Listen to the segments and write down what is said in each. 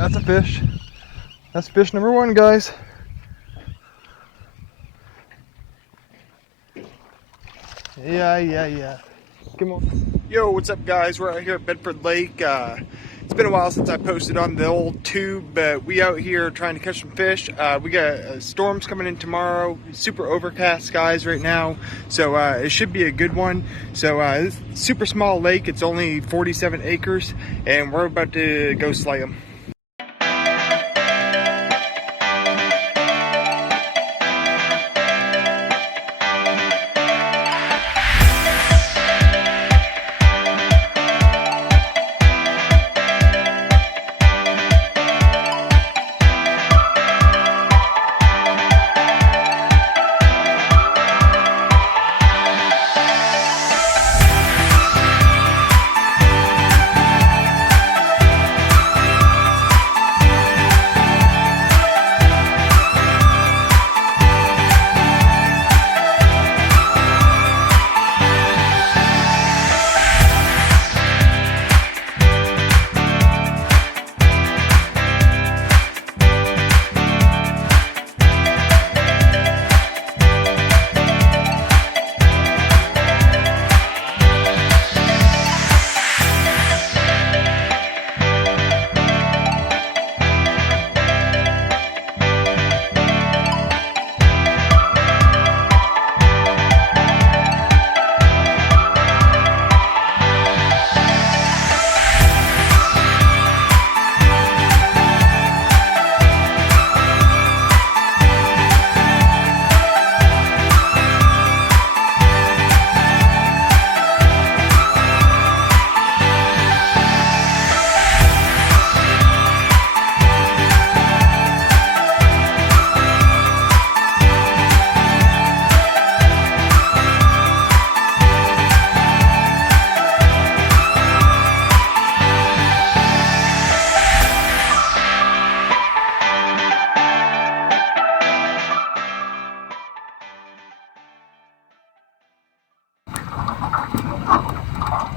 That's a fish. That's fish number one, guys. Yeah. Come on. Yo, what's up, guys? We're out here at Bedford Lake. It's been a while since I posted on the old tube, but we out here trying to catch some fish. We got storms coming in tomorrow. Super overcast skies right now, so it should be a good one. So this super small lake. It's only 47 acres, and we're about to go slay them.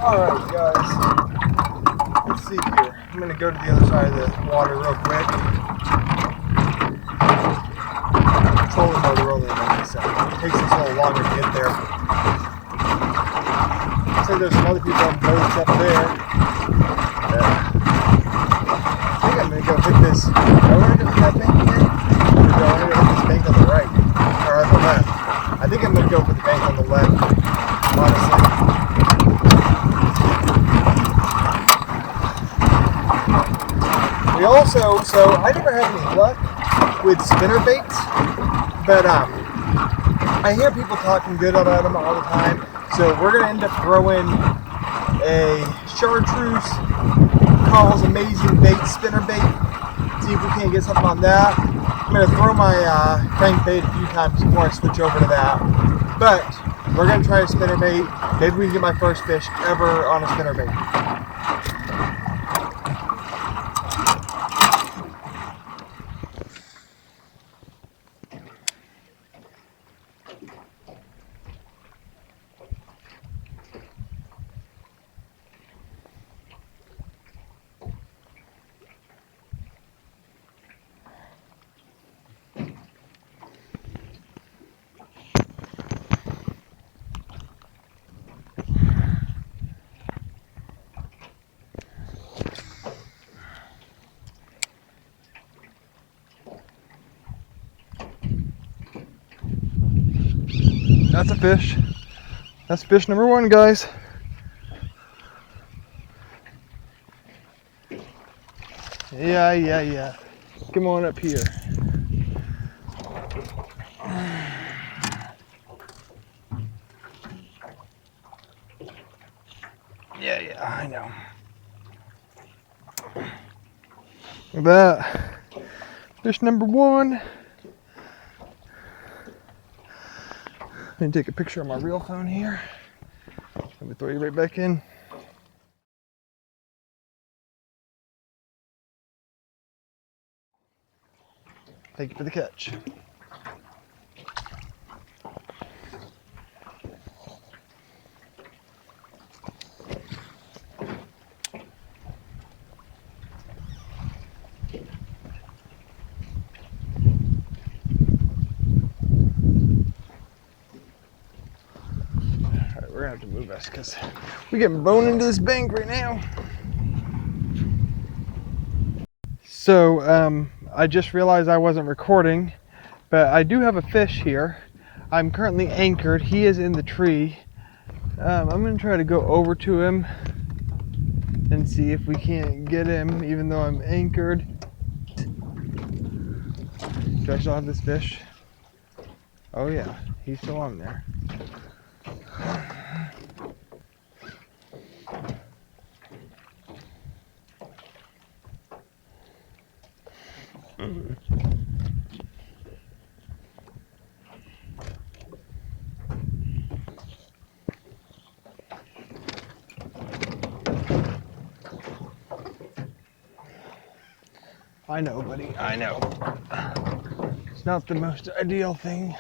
Alright, guys, let's see here. I'm going to go to the other side of the water real quick. Trolling motor only on this side. It takes us a little longer to get there. Looks like there's some other people on boats up there. I think I'm going to go hit this. Do I want to go hit that bank again? Or do I want to go hit this bank on the right? Or on the left? I think I'm going to go for the bank on the left, honestly. We also, so I never had any luck with spinner baits, but I hear people talking good about them all the time. So we're gonna end up throwing a chartreuse Carl's Amazing Bait spinner bait. See if we can't get something on that. I'm gonna throw my crankbait a few times before I switch over to that. But we're gonna try a spinner bait. Maybe we can get my first fish ever on a spinner bait. That's a fish. That's fish number one, guys. Yeah. Come on up here. Yeah, I know. Look at that. Fish number one. Let me take a picture on my real phone here. Let me throw you right back in. Thank you for the catch. have to move us because we're getting blown into this bank right now. So I just realized I wasn't recording, but I do have a fish here. I'm currently anchored. He is in the tree. I'm gonna try to go over to him and see if we can't get him, even though I'm anchored. Do I still have this fish? Oh yeah, he's still on there. I know, buddy, I know. It's not the most ideal thing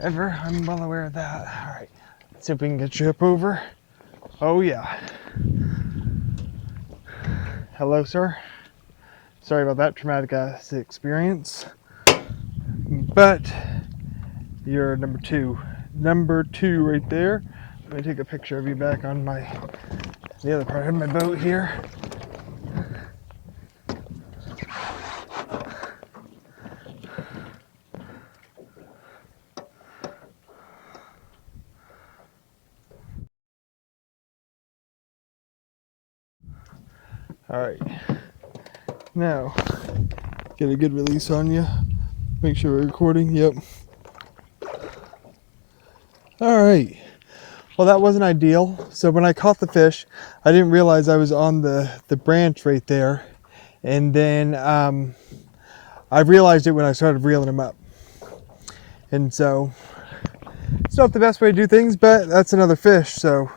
ever. I'm well aware of that. All right, let's see if we can get you up over. Oh yeah. Hello, sir. Sorry about that traumatic experience. But you're number two. Number two right there. Let me take a picture of you back on the other part of my boat here. All right, now get a good release on you. Make sure we're recording. Yep. All right. Well, that wasn't ideal. So when I caught the fish, I didn't realize I was on the branch right there, and then I realized it when I started reeling him up. And so it's not the best way to do things, but that's another fish, so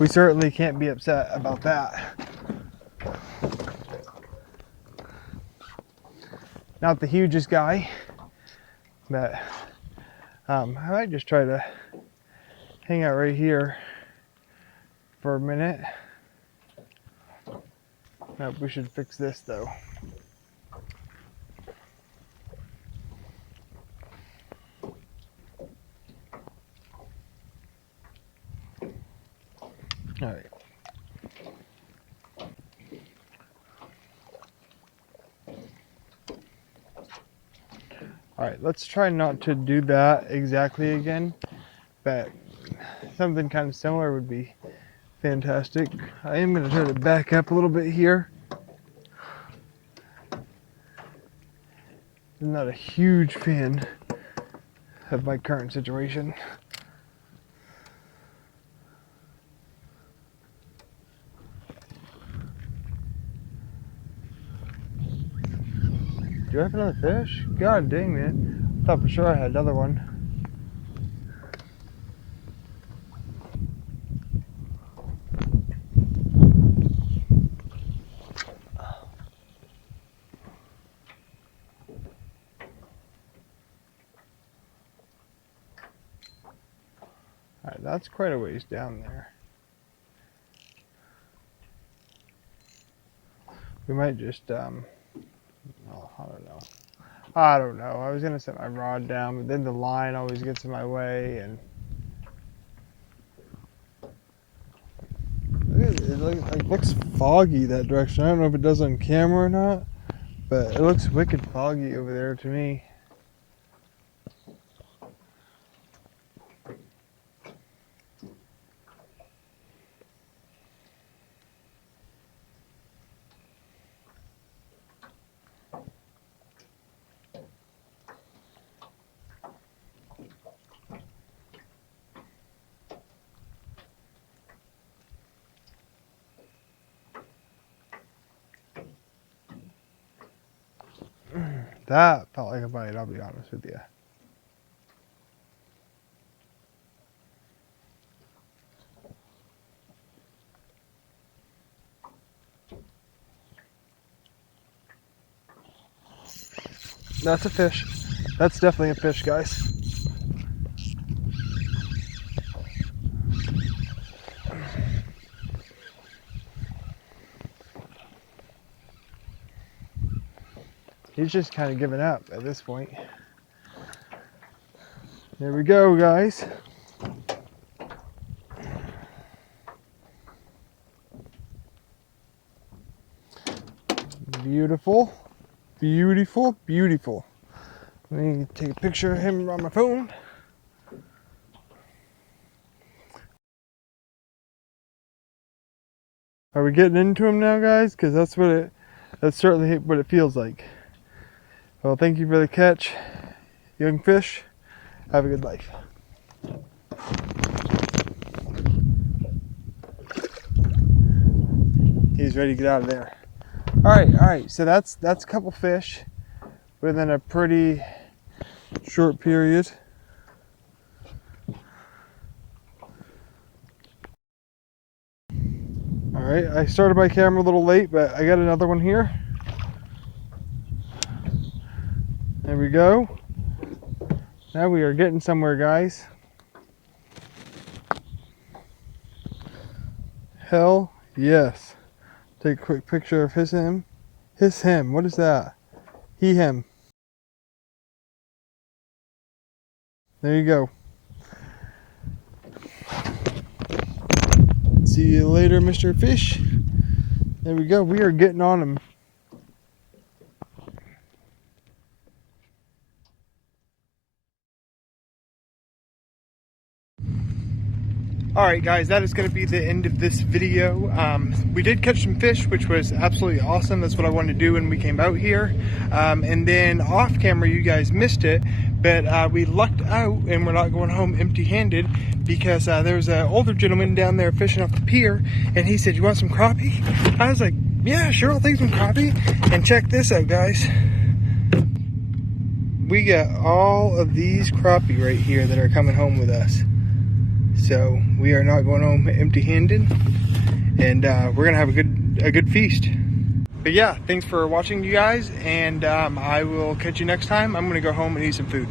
we certainly can't be upset about that. Not the hugest guy, but I might just try to hang out right here for a minute. Nope, we should fix this though. All right. All right, let's try not to do that exactly again, but something kind of similar would be fantastic. I am going to try to back up a little bit here. I'm not a huge fan of my current situation. Do I have another fish? God dang, man. I thought for sure I had another one. Alright, that's quite a ways down there. We might just, oh, I don't know. I don't know. I was going to set my rod down, but then the line always gets in my way, and it looks foggy that direction. I don't know if it does on camera or not, but it looks wicked foggy over there to me. That felt like a bite, I'll be honest with you. That's a fish. That's definitely a fish, guys. He's just kind of giving up at this point. There we go, guys. Beautiful. Beautiful, beautiful. Let me take a picture of him on my phone. Are we getting into him now, guys? Because that's certainly what it feels like. Well, thank you for the catch, young fish. Have a good life. He's ready to get out of there. All right. So that's a couple fish within a pretty short period. All right, I started my camera a little late, but I got another one here. There we go. Now we are getting somewhere, guys. Hell yes. Take a quick picture of him. Him. What is that? Him. There you go. See you later, Mr. Fish. There we go. We are getting on him. Alright guys, that is going to be the end of this video. We did catch some fish, which was absolutely awesome. That's what I wanted to do when we came out here. And then off camera, you guys missed it, but we lucked out and we're not going home empty-handed because there was an older gentleman down there fishing off the pier, and he said, "You want some crappie?" I was like, "Yeah, sure, I'll take some crappie." And check this out, guys. We got all of these crappie right here that are coming home with us. So we are not going home empty-handed, and we're gonna have a good feast. But yeah, thanks for watching, you guys, and I will catch you next time. I'm gonna go home and eat some food.